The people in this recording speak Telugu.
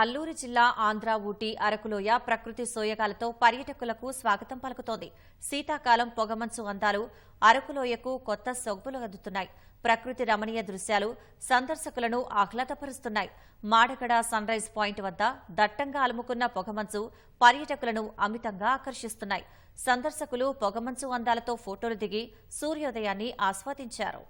అల్లూరు జిల్లా ఆంధ్ర ఊటీ అరకులోయ ప్రకృతి సోయగాలతో పర్యాటకులకు స్వాగతం పలుకుతోంది. శీతాకాలం పొగమంచు అందాలు అరకులోయకు కొత్త సొగ్గులు అందుతున్నాయి. ప్రకృతి రమణీయ దృశ్యాలు సందర్శకులను ఆహ్లాదపరుస్తున్నాయి. మాడగడ సన్ రైజ్ పాయింట్ వద్ద దట్టంగా అలుముకున్న పొగమంచు పర్యాటకులను అమితంగా ఆకర్షిస్తున్నాయి. సందర్శకులు పొగమంచు అందాలతో ఫోటోలు దిగి సూర్యోదయాన్ని ఆస్వాదించారు.